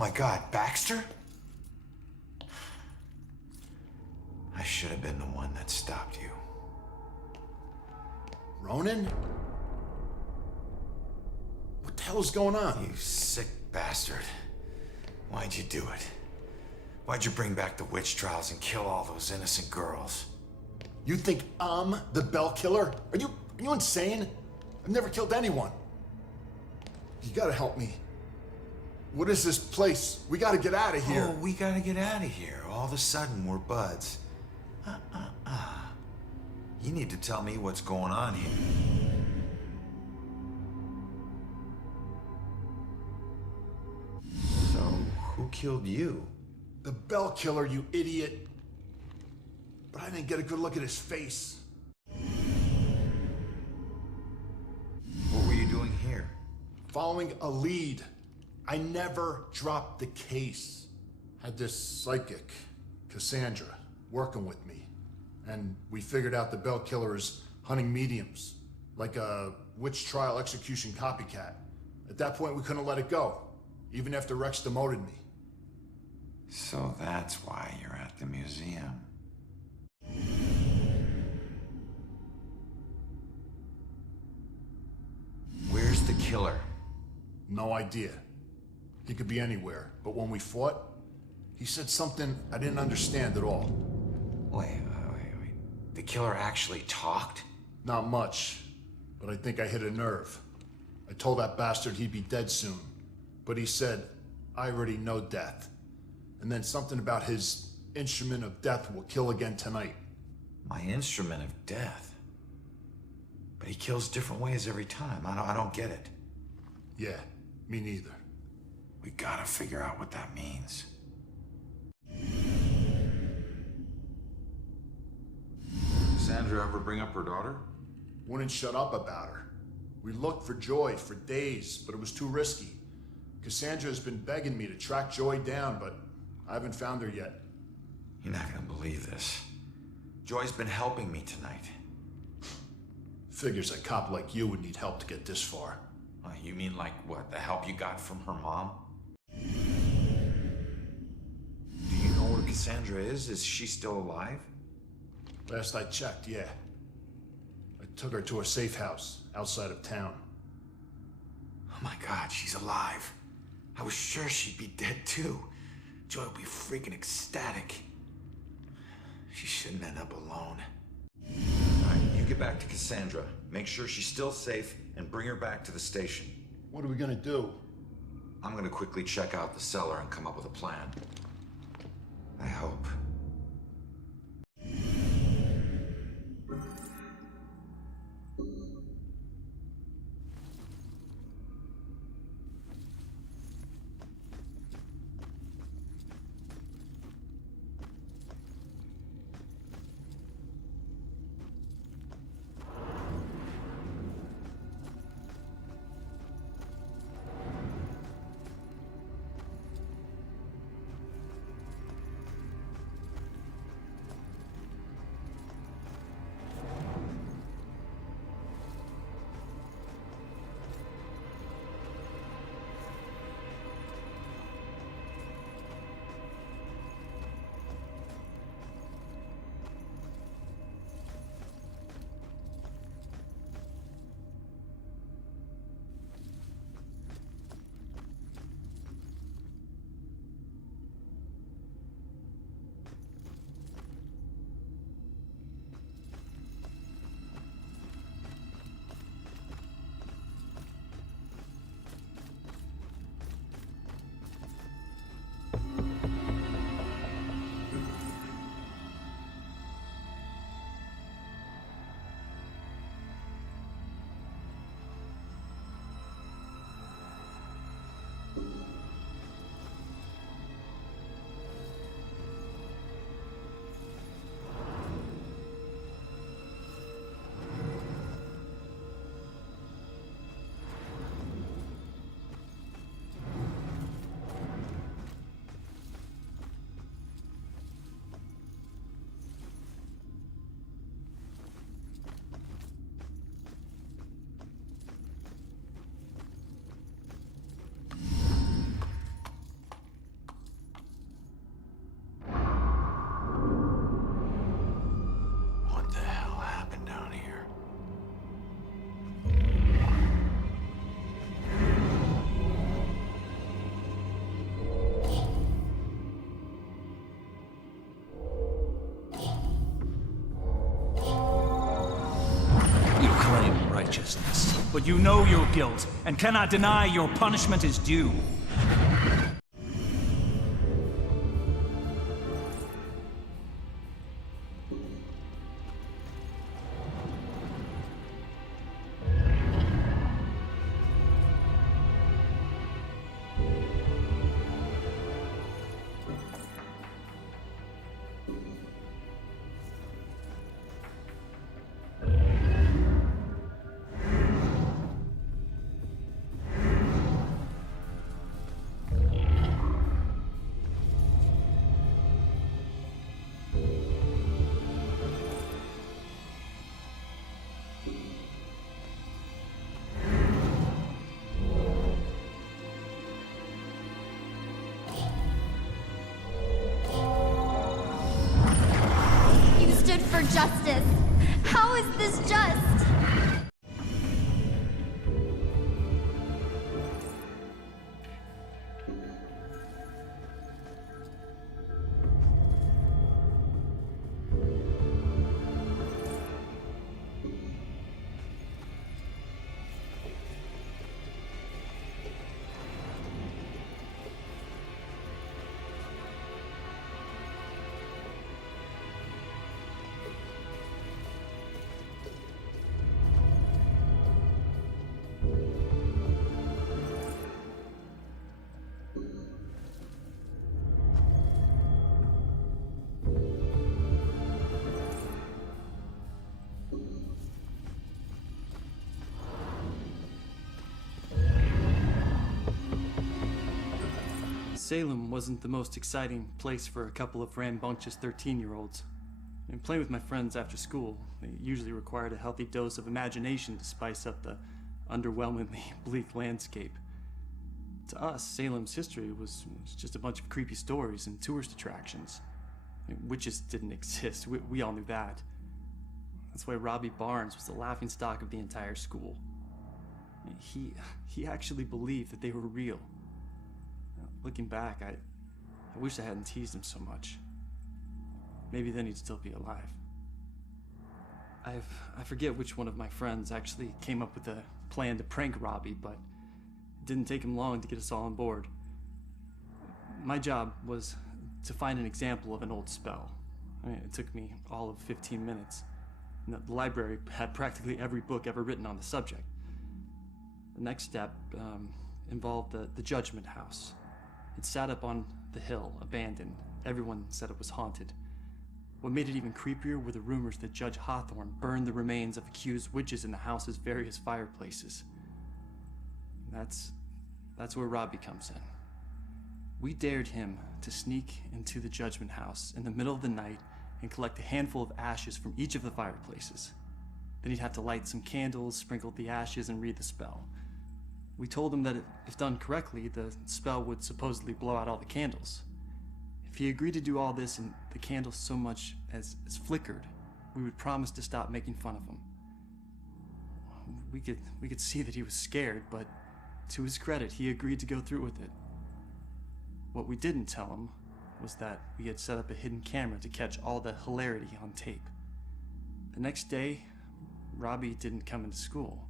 my God, Baxter? I should have been the one that stopped you. Ronan? What the hell is going on? You sick bastard. Why'd you do it? Why'd you bring back the witch trials and kill all those innocent girls? You think I'm the Bell Killer? Are you insane? I've never killed anyone. You gotta help me. What is this place? We gotta get out of here. Oh, we gotta get out of here. All of a sudden, we're buds. You need to tell me what's going on here. So, who killed you? The Bell Killer, you idiot. But I didn't get a good look at his face. What were you doing here? Following a lead. I never dropped the case. Had this psychic, Cassandra, working with me. And we figured out the Bell Killer is hunting mediums, like a witch trial execution copycat. At that point, we couldn't let it go, even after Rex demoted me. So that's why you're at the museum. Where's the killer? No idea. He could be anywhere, but when we fought, he said something I didn't understand at all. Wait. The killer actually talked? Not much, but I think I hit a nerve. I told that bastard he'd be dead soon, but he said, I already know death. And then something about his instrument of death will kill again tonight. My instrument of death? But he kills different ways every time. I don't get it. Yeah, me neither. We gotta figure out what that means. Cassandra ever bring up her daughter? Wouldn't shut up about her. We looked for Joy for days, but it was too risky. Cassandra has been begging me to track Joy down, but I haven't found her yet. You're not gonna believe this. Joy's been helping me tonight. Figures a cop like you would need help to get this far. You mean like what? The help you got from her mom? Do you know where Cassandra is? Is she still alive? Last I checked, yeah. I took her to a safe house outside of town. Oh my God, she's alive. I was sure she'd be dead too. Joy would be freaking ecstatic. She shouldn't end up alone. All right, you get back to Cassandra. Make sure she's still safe and bring her back to the station. What are we gonna do? I'm gonna quickly check out the cellar and come up with a plan. I hope. claim righteousness, but you know your guilt and cannot deny your punishment is due. For justice. How is this just? Salem wasn't the most exciting place for a couple of rambunctious 13-year-olds. And playing with my friends after school, they usually required a healthy dose of imagination to spice up the underwhelmingly bleak landscape. To us, Salem's history was just a bunch of creepy stories and tourist attractions. Witches didn't exist, we all knew that. That's why Robbie Barnes was the laughingstock of the entire school. He actually believed that they were real. Looking back, I wish I hadn't teased him so much. Maybe then he'd still be alive. I forget which one of my friends actually came up with a plan to prank Robbie, but it didn't take him long to get us all on board. My job was to find an example of an old spell. It took me all of 15 minutes. And the library had practically every book ever written on the subject. The next step involved the Judgment House. It sat up on the hill, abandoned. Everyone said it was haunted. What made it even creepier were the rumors that Judge Hawthorne burned the remains of accused witches in the house's various fireplaces. That's where Robbie comes in. We dared him to sneak into the Judgment House in the middle of the night and collect a handful of ashes from each of the fireplaces. Then he'd have to light some candles, sprinkle the ashes, and read the spell. We told him that if done correctly, the spell would supposedly blow out all the candles. If he agreed to do all this and the candles so much as flickered, we would promise to stop making fun of him. We could see that he was scared, but to his credit, he agreed to go through with it. What we didn't tell him was that we had set up a hidden camera to catch all the hilarity on tape. The next day, Robbie didn't come into school.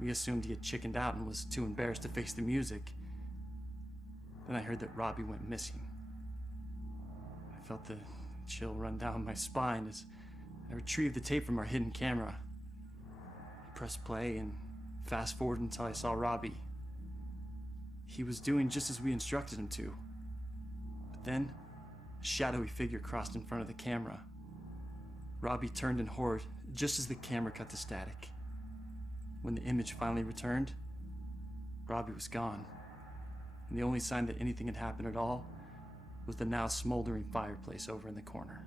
We assumed he had chickened out and was too embarrassed to face the music. Then I heard that Robbie went missing. I felt the chill run down my spine as I retrieved the tape from our hidden camera. I pressed play and fast forward until I saw Robbie. He was doing just as we instructed him to. But then, a shadowy figure crossed in front of the camera. Robbie turned in horror just as the camera cut to static. When the image finally returned, Robbie was gone. And the only sign that anything had happened at all was the now smoldering fireplace over in the corner.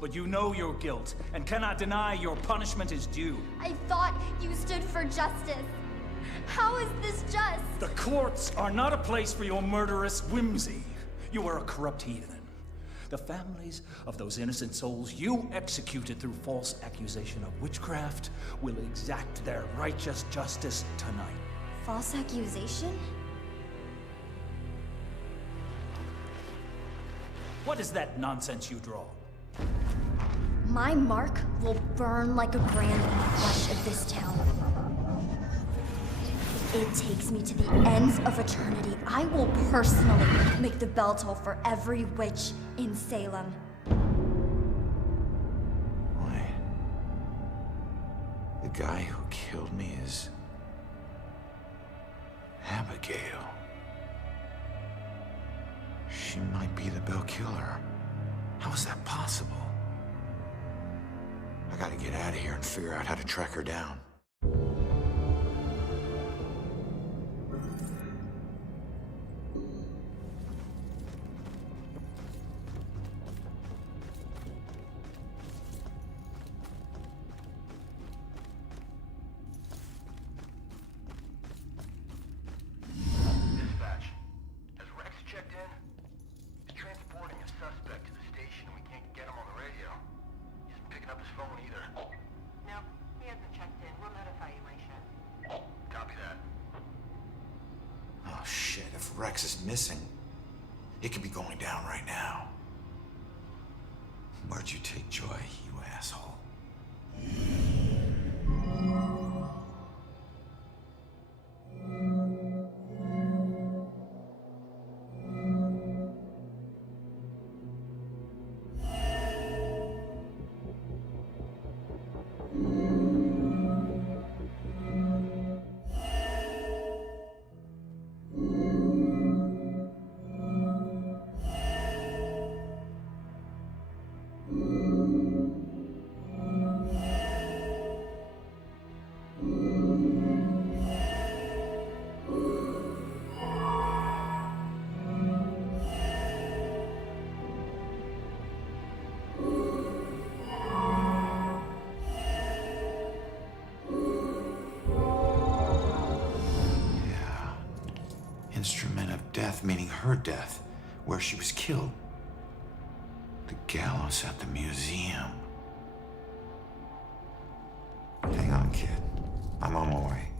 But you know your guilt and cannot deny your punishment is due. I thought you stood for justice. How is this just? The courts are not a place for your murderous whimsy. You are a corrupt heathen. The families of those innocent souls you executed through false accusation of witchcraft will exact their righteous justice tonight. False accusation? What is that nonsense you draw? My mark will burn like a brand in the flesh of this town. If it takes me to the ends of eternity, I will personally make the bell toll for every witch in Salem. Wait. The guy who killed me is Abigail. She might be the bell killer. How is that possible? I gotta get out of here and figure out how to track her down. Dispatch. Has Rex checked in? He's transporting a suspect to the station and we can't get him on the radio. He isn't picking up his phone either. Nope, he hasn't checked in. We'll notify you when he should. Copy that. Oh shit, if Rex is missing, it could be going down right now. Where'd you take Joy, you asshole? Instrument of death, meaning her death, where she was killed. The gallows at the museum. Hang on, kid. I'm on my way.